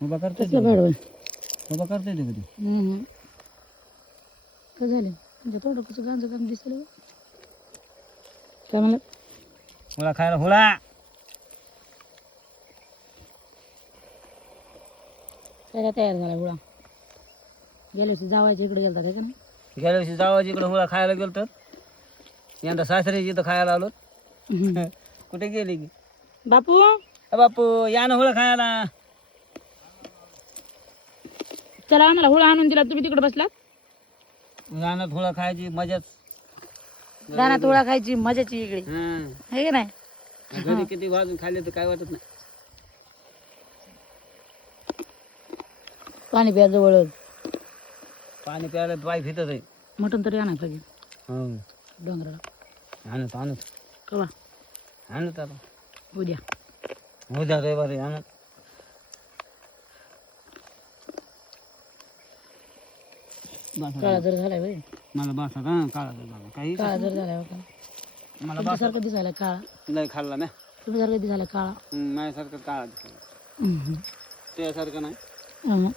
उभा करते कसलं भाडवं उभा करते ते कधी काय झालं म्हणजे थोडं कसं गांज काम दिसलं काय म्हणलं हुळा खायला हुळा काय तयार झाला गुळा गेल्या वर्षी जावायच्या इकडे गेलता काय का नाही गेल्या वर्षी जावाजी इकडे हुळा खायला गेलो तर यंदा सासऱ्याची इथं खायला आलो कुठे गेली की बापू बापू या ना हुळा खायला चला आम्हाला हुळा आणून दिला तुम्ही तिकडे बसलात रानात हुळा खायची मजाच रानात हुळा खायची मजाची इकडे हं. आहे का नाही घरी किती वाजून खाल्ले तर काय वाटत नाही पाणी प्या जवळ पाणी प्यायला पाय फिटत आहे मटण तरी आणायला पाहिजे हो डोंगराला आणत आणत कवा आणत आता उद्या उद्या रविवारी आणत काळा जर झालाय बाई मला बासा का काळा झाला काही काळा जर झालाय हो का मला तुमच्यासारखं दिसायला काळा नाही खाल्ला ना तुमच्यासारखं दिसायला काळा माझ्यासारखं काळा दिसला हम्म. त्यासारखं नाही हम्म.